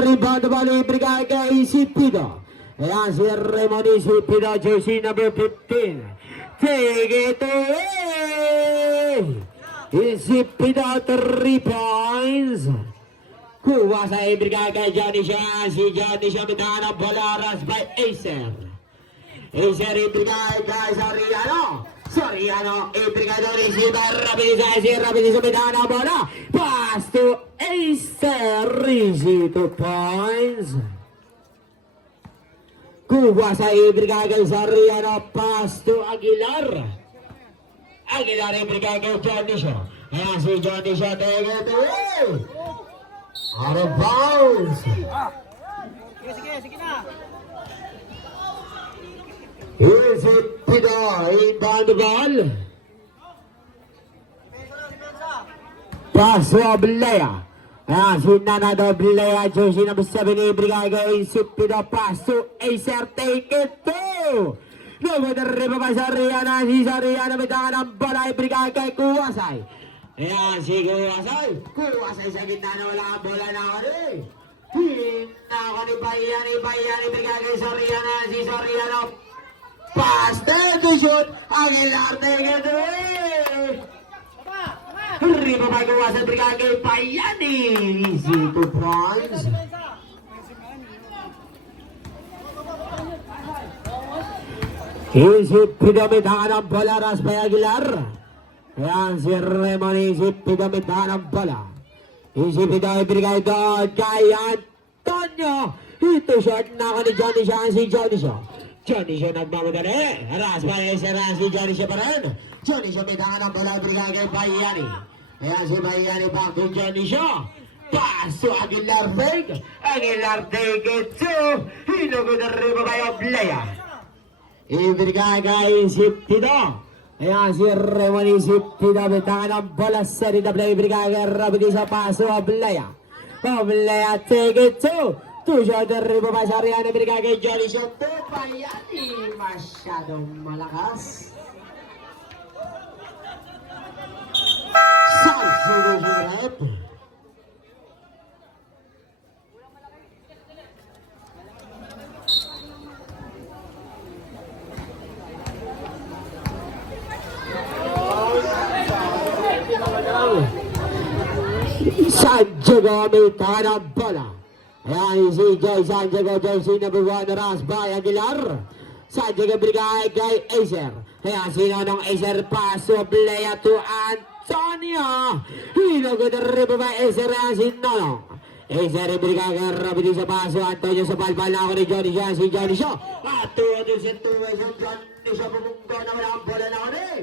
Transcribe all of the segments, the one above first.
rebound bali ibigay kay Sipido. Ayan si Remoni Sipido, jersey number 15. Take it away! Sipido, 3 points. Kuha sa ibigay kay Johnny Siya. Si Johnny Siya bitahan ang bola, rush by Acer. Acer ibigay kay Soriano. Soriano ibigay doon ni Sibar. Rabidis bitahan ang bola. Pass to Acer. Easy 2 points. Kuha sa ibigay kay Soriano. Pass to Aguilar. Aguilar ibigay kay Johnny Siya. Ayan si Johnny Siya. Take it away! Out of bounds. Sige na. Here's it, Pida. Inbound the ball. Pass to Oblea. Ayan, si Nanado Oblea. Jersey number 7. Ibigay kay Pida. Pass to Acer. Take it to. Luego de arriba kay Soriano. Si Soriano bitangan ang bola. Ibigay kay Kuwasay. Ayan, si Kuwasay sa gitna na wala ang bola na ako rin. Hina ako ni Bayan, ibigay kay Soriano, si Soriano. Pass, to shoot, Aguilar, take it away. Riba kay Kuwasay, ibigay kay Bayan, easy 2 points. Easy, pinamitangan ang bola, ras by Aguilar. Ayan si Remoni, si Pidamitan ang bola. Isipida ibigay doon kay Antonio. Ito shot na ako ni Johnny Siya, si Johnny Siya. Johnny Siya nagmamadali. Ras pa rin si Johnny Siya pa rin. Johnny Siya bitangan ang bola, ibigay kay Bayani. Ayan si Bayani back to Johnny Siya. Pass to Aguilar fake. Aguilar take it to. Hinugod na rin ba yung Oblea. Ibigay kay Siptido. Ayan si Remoni Sipido, bitangan ang bola sa rin na play, ibigay kay Rabidi sa paso, Oblea. Oblea, take it to. Two-shot na rin pa sa Rihanna, ibigay kay Johnny Siya. Bayani, masyadong malakas. Susunod. Santiago bitangan ang bola. Ayan si Santiago, jersey number 1, ras by Aguilar. Santiago ibigay kay Acer. Ayan si Nonong Acer, pass to Oblea to Antonio. Hinugod na rin ba Acer, ayan si Nonong. Acer ibigay kay Rabidi sa paso, Antonio sa palpal na ako ni Johnny Siya, si Johnny Siya. At tuwado si Johnny Siya, pumunta na wala ang bola na ako rin.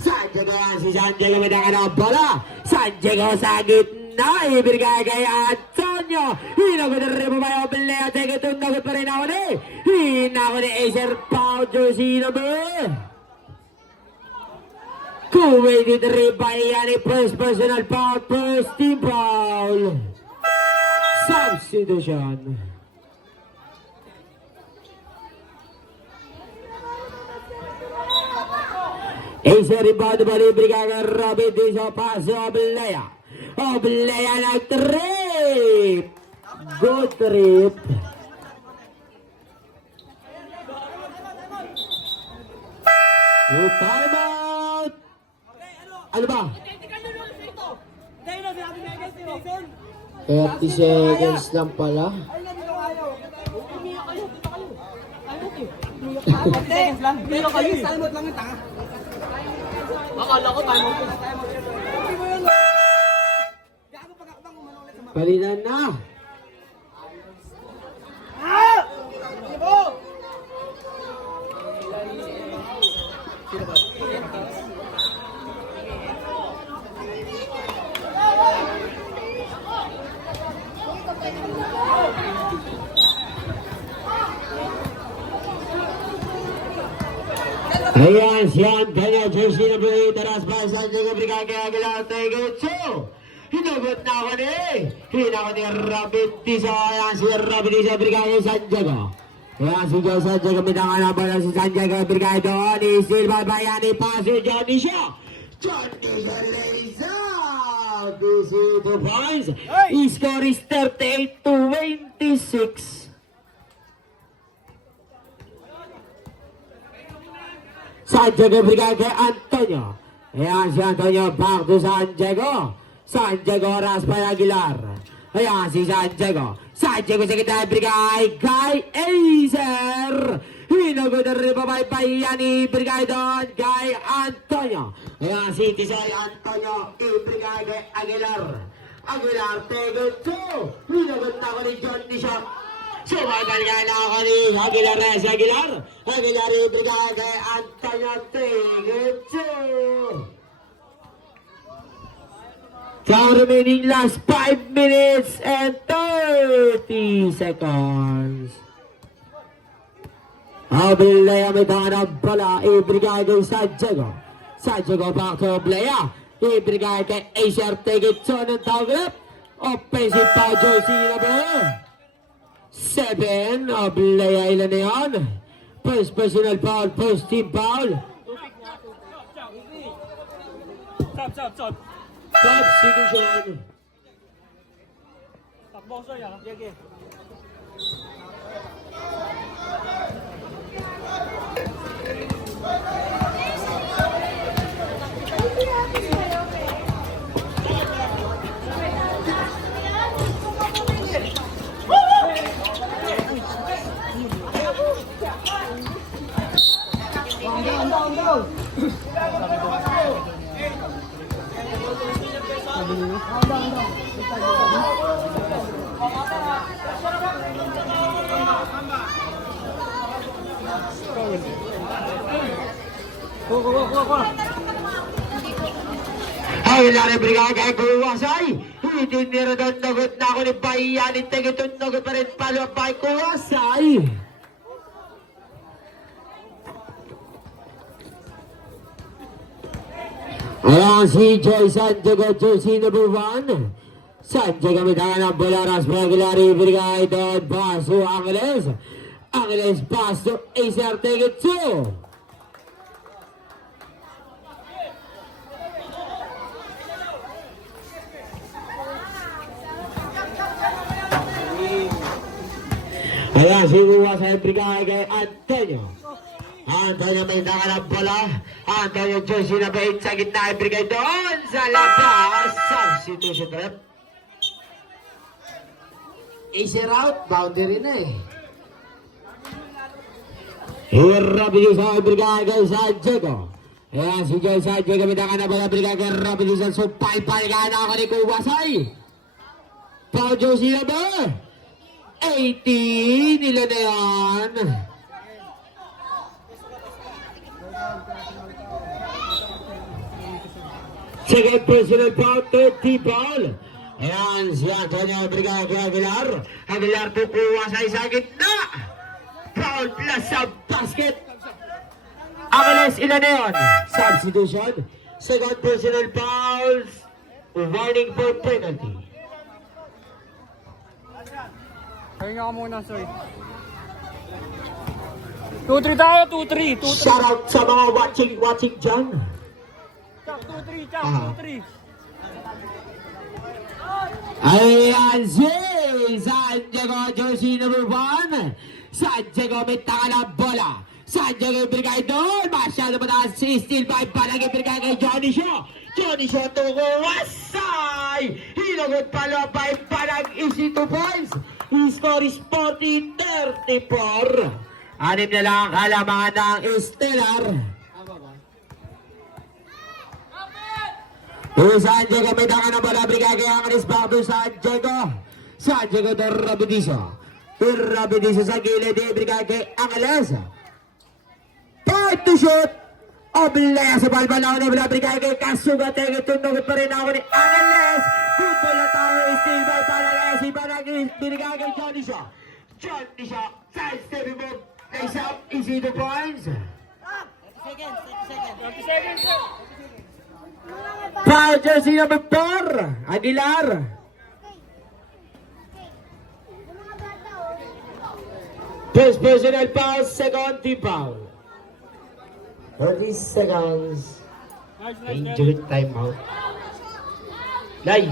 Santiago, si Santiago bitangan ang bola. Santiago sa gitna, ibigay kay Antonio. Hinagod na rin mo ba yung Oblea, take it to, nagod pa rin ako ni. Hinagod ni Acer, foul, jersey number. Kuwait rin ba yan, first personal foul, first team foul. Substitution. Acer rebound bali, ibigay kay Rabidi sa paso, Oblea. Oblea nag-trip. Good trip. Time out. Ano ba? 30 seconds lang pala. Akala ko tayo mo. Palitan na. Ayan si Antonio, jersey number 8, taras pa sa Santiago, ibigay kay Aguilar, take it to. Hinugot na ako ni. Hinakot ni Rabidi sa, ayan si Rabidi sa ibigay kay Santiago. Ayan si Santiago, bitangan na bola si Santiago, ibigay doon, Silva Bayani, paso Johnny Siya. Johnny Siya lays out. This is 2 points. He score is 38-20. 6. Santiago ibigay kay Antonio. Ayan si Antonio, back to Santiago. Santiago raspay Aguilar. Ayan si Santiago. Santiago sa kita ibigay kay Acer. Hinagod na rin pabaybayan ibigay doon kay Antonio. Ayan si Tisoy Antonio ibigay kay Aguilar. Aguilar tego 2. Hinagod na ko ni John Nishot. Sumagal nga na ako ni Aguilar si Aguilar. Aguilar ibigay kay Antonio tego 2. Sa remaining last 5 minutes and 30 seconds. Oblea may tangan ang bola, ibigay kay Santiago. Santiago back to Oblea. Ibigay kay Acer Tegitson ng tawag. Offensive foul jersey number 7. Oblea ilan na yan? First personal foul, first team foul. Stop. Substitution. Takbo ko sa'yo. Sige. Ay, lari brigada kay Kuwasay. Hindi nira doon nagot na ako ni Bayan. Tegitson nagot pa rin palo kay Kuwasay. Ayan si Joy Santiago, jersey number 1. Santiago may tangan ng bola, raspay Aguilar, ibigay doon, pass to Angeles. Angeles pass to Acer Tegitson. Ayan, sinuwa sa ibigay kay Antonio. Antonio may tangan ng bola. Antonio jersey number 8 sa gitna, ibigay doon sa labas. Substitution rep. Acer out, boundary na eh. Hirapin sa ibigay kay Santiago. Ayan, si Joy Santiago may tangan ng bola, ibigay kay Robinson. So, pay-pay ka na ako ni Kuwasay. Foul jersey number 18, nila na yan. Second personal foul, 30 foul. Ayan, si Antonio ibigay kay Aguilar. Aguilar kukuha sa isa gitna. Foul plus sa basket. Angeles, ilan na yan? Substitution. Second personal fouls. Warning for penalty. Pahinga ka muna, sir. 2-3 tayo, 2-3. Shout out sa mga watching dyan. Chak, 2-3. Ayan si Santiago, jersey number 1. Santiago may tangan ang bola. Santiago ibigay doon. Masyado mataas si Steel 5 pa lang ibigay kay Johnny Shaw. Johnny Shaw tukuwasay. Hinugot pala 5 pa lang easy 2 points. He score is 40-34. Anim na lang kalamangan ng Stellar. Santiago may tangan ng bola. Ibigay kay Angeles back to Santiago. Santiago to Rabidiso. Rabidiso sa gilid. Ibigay kay Angeles. Point to shoot. Oblea sa balbalaw na ibigay kay Kasuga. Tunog pa rin ako ni Angeles. Football na tayo. Still by Panagay. Si Panagay binigay kay Johnny Shaw. Johnny Shaw. Side step move. Nice up. Easy 2 points. 30 seconds. Foul jersey number 4. Aguilar. First personal foul, second team foul. 30 seconds. Injured timeout. Lay.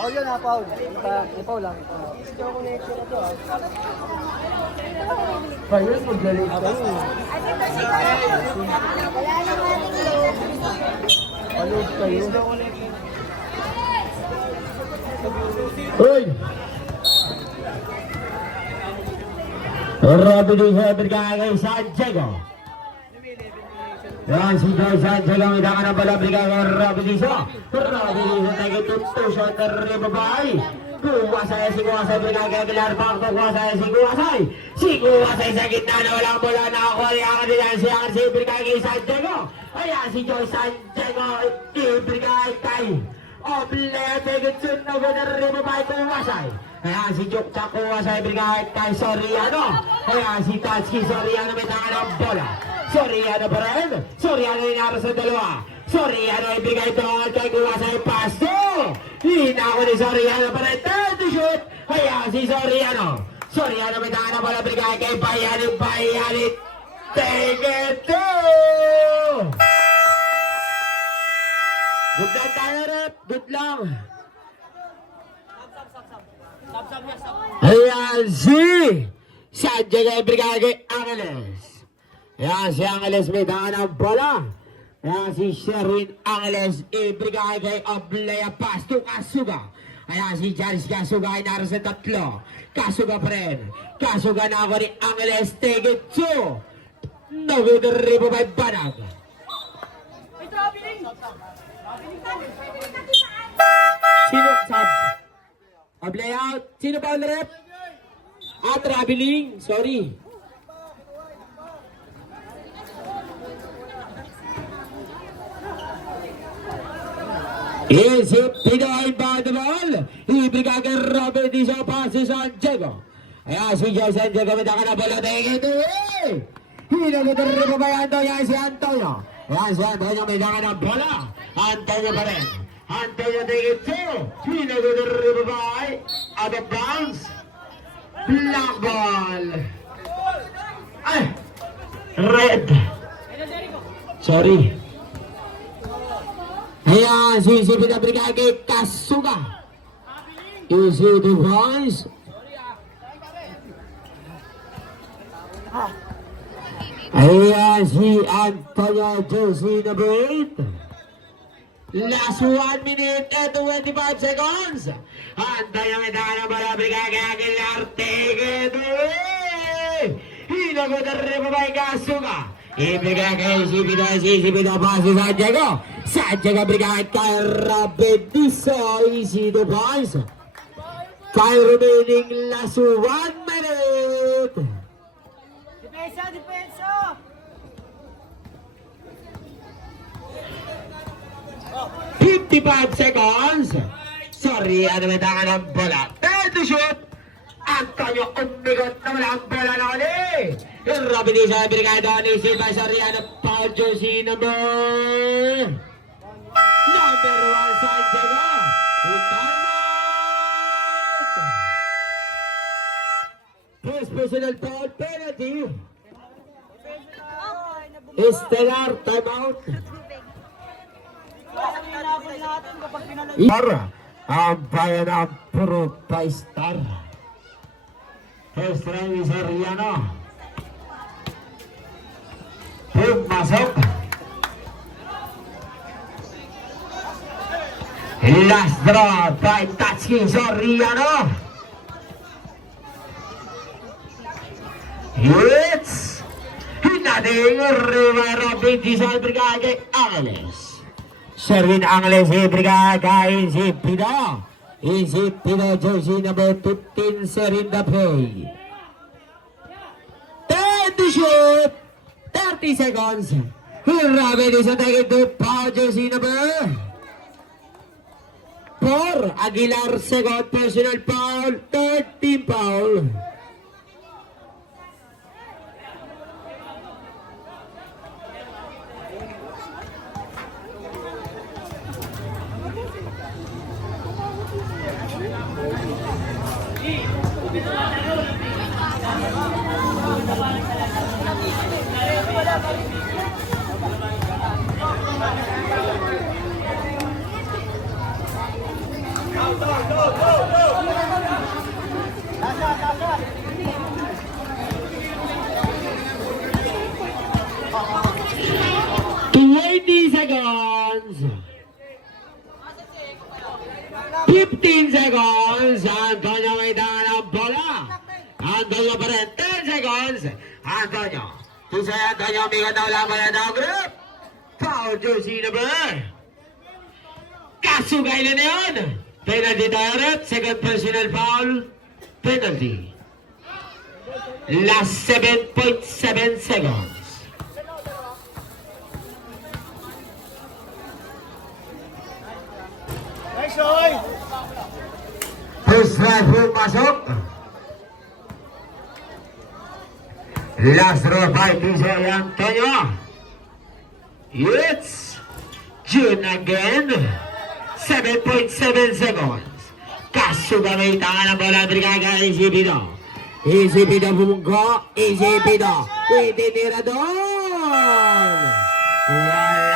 Paul yun ha, Paul. May Paul lang. Ayun, magaling ka. Paul kayo. Uy! Robby din sa brigada kay Santiago. Yan si Joy Santiago, may daka ng bala brigada kay Robby din sa. Robby din sa tayo tutusyo at rebabay. Kuwasay si Kuwasay brigada kay Aguilar Pacto. Kuwasay si Kuwasay. Si Kuwasay sa gitna na walang bola na ako. Liakan din si brigada kay Santiago. Ayan si Joy Santiago. Brigada kay Oblete gitsun na gana rebabay Kuwasay. Ayan si Jok Chakuwa sa brigada kay Soriano. Ayan si Tatsuki Soriano may tangan ng bola. Soriano pa rin. Soriano inaro sa dalawa. Soriano ay brigada doon kay Kuwasay paso. Hinako ni Soriano pa rin. Turn to shoot. Ayan si Soriano. Soriano may tangan ng bola brigada kay Bayani. Take it to! Good lang tayo rep. Good lang. Ayan si Santiago brigada kay Angeles. Ayan si Angeles may tangan ng bola. Ayan si Sherwin Angeles brigada kay Oblea Pasto Kasuga. Ayan si Charles Kasuga ay naroon sa tatlo. Kasuga pa rin. Kasuga na ako ni Angeles. Take it to Nagudaribo by Banag. Sino? Sab? Oblea out. Sino pa ang rep? Traveling. Sorry. Isip Pinoy by the ball. Ibigay kay Robert Di sa pass si Santiago. Ayan si Joe Santiago. May taka na bola. Take it away. Hinagudaribo by Antonio. Ayan si Antonio. Ayan si Antonio. May taka na bola. Antonio pa rin. Antonio take it to. Hinagudaribo by out of bounds. Black ball. Ay! Red. Sorry. Ayan, sisipin na brigada kay Kasuga. Easy device. Ayan, si Antonio Josie number 8. Last 1 minute and 25 seconds. Antonio may taka na bola brigada kay Aguilar. Take it away. Hinagudaribo by Kasuga. Ibigay kay Sipida pa si Santiago. Santiago brigada kay Rabediso. Easy the points. Time remaining last 1 minute. Depensa! 55 seconds. Sorry, ano may taka ng bola. Time to shoot. Antonio umigot na wala ang bola na ulit. Yung Robby Di sa brigada ni si Soriano Paul Josie number 1 Santiago. First personal foul penalty. Stellar timeout. Ang bayan ng puro pa-star. First round ni Soriano. Masuk. Last draw by Tatsuki Soriano. Hits. Hinating Rivero Binti sa brigada kay Angeles. Sherwin Angeles brigada kay Isipido. Isipido jersey number 15 Serinda play. 10 to shoot. 30 seconds. Robby Di sa take it to Paul jersey number 4. Aguilar second personal foul. 13 foul. seconds. 15 seconds. Antonio may daan ang bola. Antonio pa rin. 10 seconds. Antonio. Tusay Antonio. Bigat na wala pa yan ang group. Foul jersey number. Kasugay na yun. Penalty tayo rin. Second personal foul. Penalty. Last 7.7 seconds. Nice, Oy! First rifle masuk. Last row by DJ Antonio. It's June again. 7.7 seconds. Kasugamay tangan ang bola Brigada Isipido. Isipido bumungko. Isipido. Itinira doon. Wala